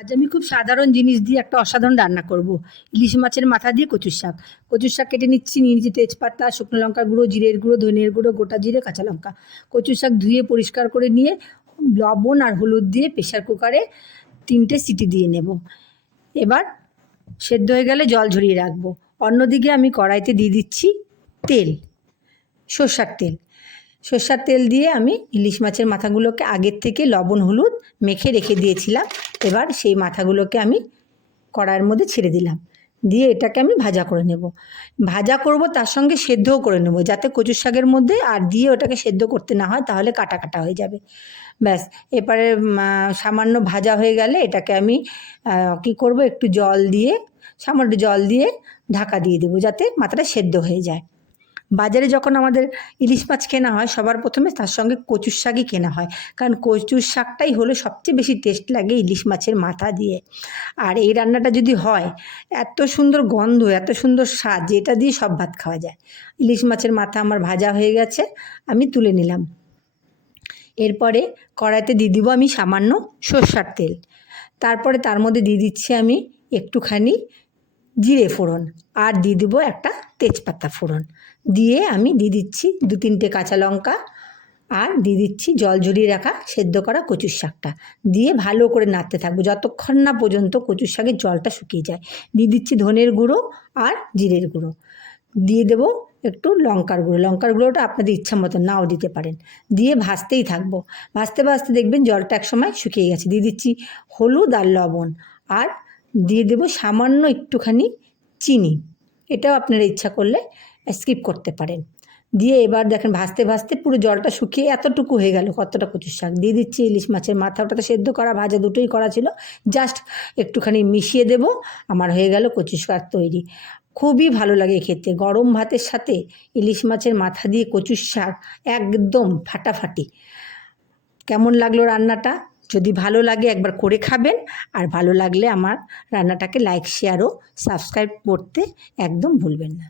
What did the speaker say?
আজ আমি খুব সাধারণ জিনিস দিয়ে একটা অসাধারণ রান্না করব। ইলিশ মাছের মাথা দিয়ে কচুর শাক। কচুর শাক কেটে নিচ্ছি, নিয়ে নিচ্ছি তেজপাতা, শুকনো লঙ্কার গুঁড়ো, জিরের গুঁড়ো, ধনের গুঁড়ো, গোটা জিরে, কাঁচা লঙ্কা। কচুর শাক ধুয়ে পরিষ্কার করে নিয়ে লবণ আর হলুদ দিয়ে প্রেশার কুকারে 3টে সিটি দিয়ে নেব। এবার সেদ্ধ হয়ে গেলে জল ঝরিয়ে রাখবো। অন্যদিকে আমি কড়াইতে দিয়ে দিচ্ছি তেল, সর্ষার তেল। সর্ষার তেল দিয়ে আমি ইলিশ মাছের মাথাগুলোকে আগের থেকে লবণ হলুদ মেখে রেখে দিয়েছিলাম। এবার সেই মাথাগুলোকে আমি কড়াইয়ের মধ্যে ছেড়ে দিলাম, দিয়ে এটাকে আমি ভাজা করে নেব। ভাজা করব, তার সঙ্গে সেদ্ধও করে নেব, যাতে কচুর শাকের মধ্যে আর দিয়ে ওটাকে সেদ্ধ করতে না হয়, তাহলে কাটা কাটা হয়ে যাবে। ব্যাস, এবারে সামান্য ভাজা হয়ে গেলে এটাকে আমি কী করব, একটু জল দিয়ে, সামান্য জল দিয়ে ঢাকা দিয়ে দেবো, যাতে মাথাটা সেদ্ধ হয়ে যায়। বাজারে যখন আমাদের ইলিশ মাছ কেনা হয়, সবার প্রথমে তার সঙ্গে কচুর শাকই কেনা হয়, কারণ কচুর শাকটাই হলো সবচেয়ে বেশি টেস্ট লাগে ইলিশ মাছের মাথা দিয়ে। আর এই রান্নাটা যদি হয়, এত সুন্দর গন্ধ, এত সুন্দর স্বাদ, যেটা দিয়ে সব ভাত খাওয়া যায়। ইলিশ মাছের মাথা আমার ভাজা হয়ে গেছে, আমি তুলে নিলাম। এরপরে কড়াইতে দিয়ে দিব আমি সামান্য সর্ষার তেল। তারপরে তার মধ্যে দিয়ে দিচ্ছি আমি একটুখানি জিরে ফোড়ন, আর দিয়ে দেবো একটা তেজপাতা ফোড়ন। দিয়ে আমি দিয়ে দিচ্ছি 2-3টে কাঁচা লঙ্কা, আর দিয়ে দিচ্ছি জল ঝরিয়ে রাখা সেদ্ধ করা কচুর শাকটা। দিয়ে ভালো করে নাড়তে থাকবো যতক্ষণ না পর্যন্ত কচুর শাকের জলটা শুকিয়ে যায়। দিয়ে দিচ্ছি ধনের গুঁড়ো আর জিরের গুঁড়ো। দিয়ে দেবো একটু লঙ্কার গুঁড়ো। লঙ্কার গুঁড়োটা আপনাদের ইচ্ছা মতো নাও দিতে পারেন। দিয়ে ভাজতেই থাকবো। ভাজতে ভাজতে দেখবেন জলটা একসময় শুকিয়ে গেছে। দিয়ে দিচ্ছি হলুদ আর লবণ, আর দিয়ে দেবো সামান্য একটুখানি চিনি। এটাও আপনারা ইচ্ছা করলে স্কিপ করতে পারেন। দিয়ে এবার দেখেন ভাজতে ভাজতে পুরো জলটা শুকিয়ে এতটুকু হয়ে গেল। কতটা কচুর শাক দিয়ে দিচ্ছি, ইলিশ মাছের মাথা, ওটাতে সেদ্ধ করা ভাজা দুটোই করা ছিল, জাস্ট একটুখানি মিশিয়ে দেব, আমার হয়ে গেল কচুর শাক তৈরি। খুবই ভালো লাগে খেতে, গরম ভাতের সাথে ইলিশ মাছের মাথা দিয়ে কচুর শাক একদম ফাটাফাটি। কেমন লাগলো রান্নাটা? যদি ভালো লাগে একবার করে খাবেন, আর ভালো লাগলে আমার রান্নাটাকে লাইক, শেয়ার ও সাবস্ক্রাইব করতে একদম ভুলবেন না।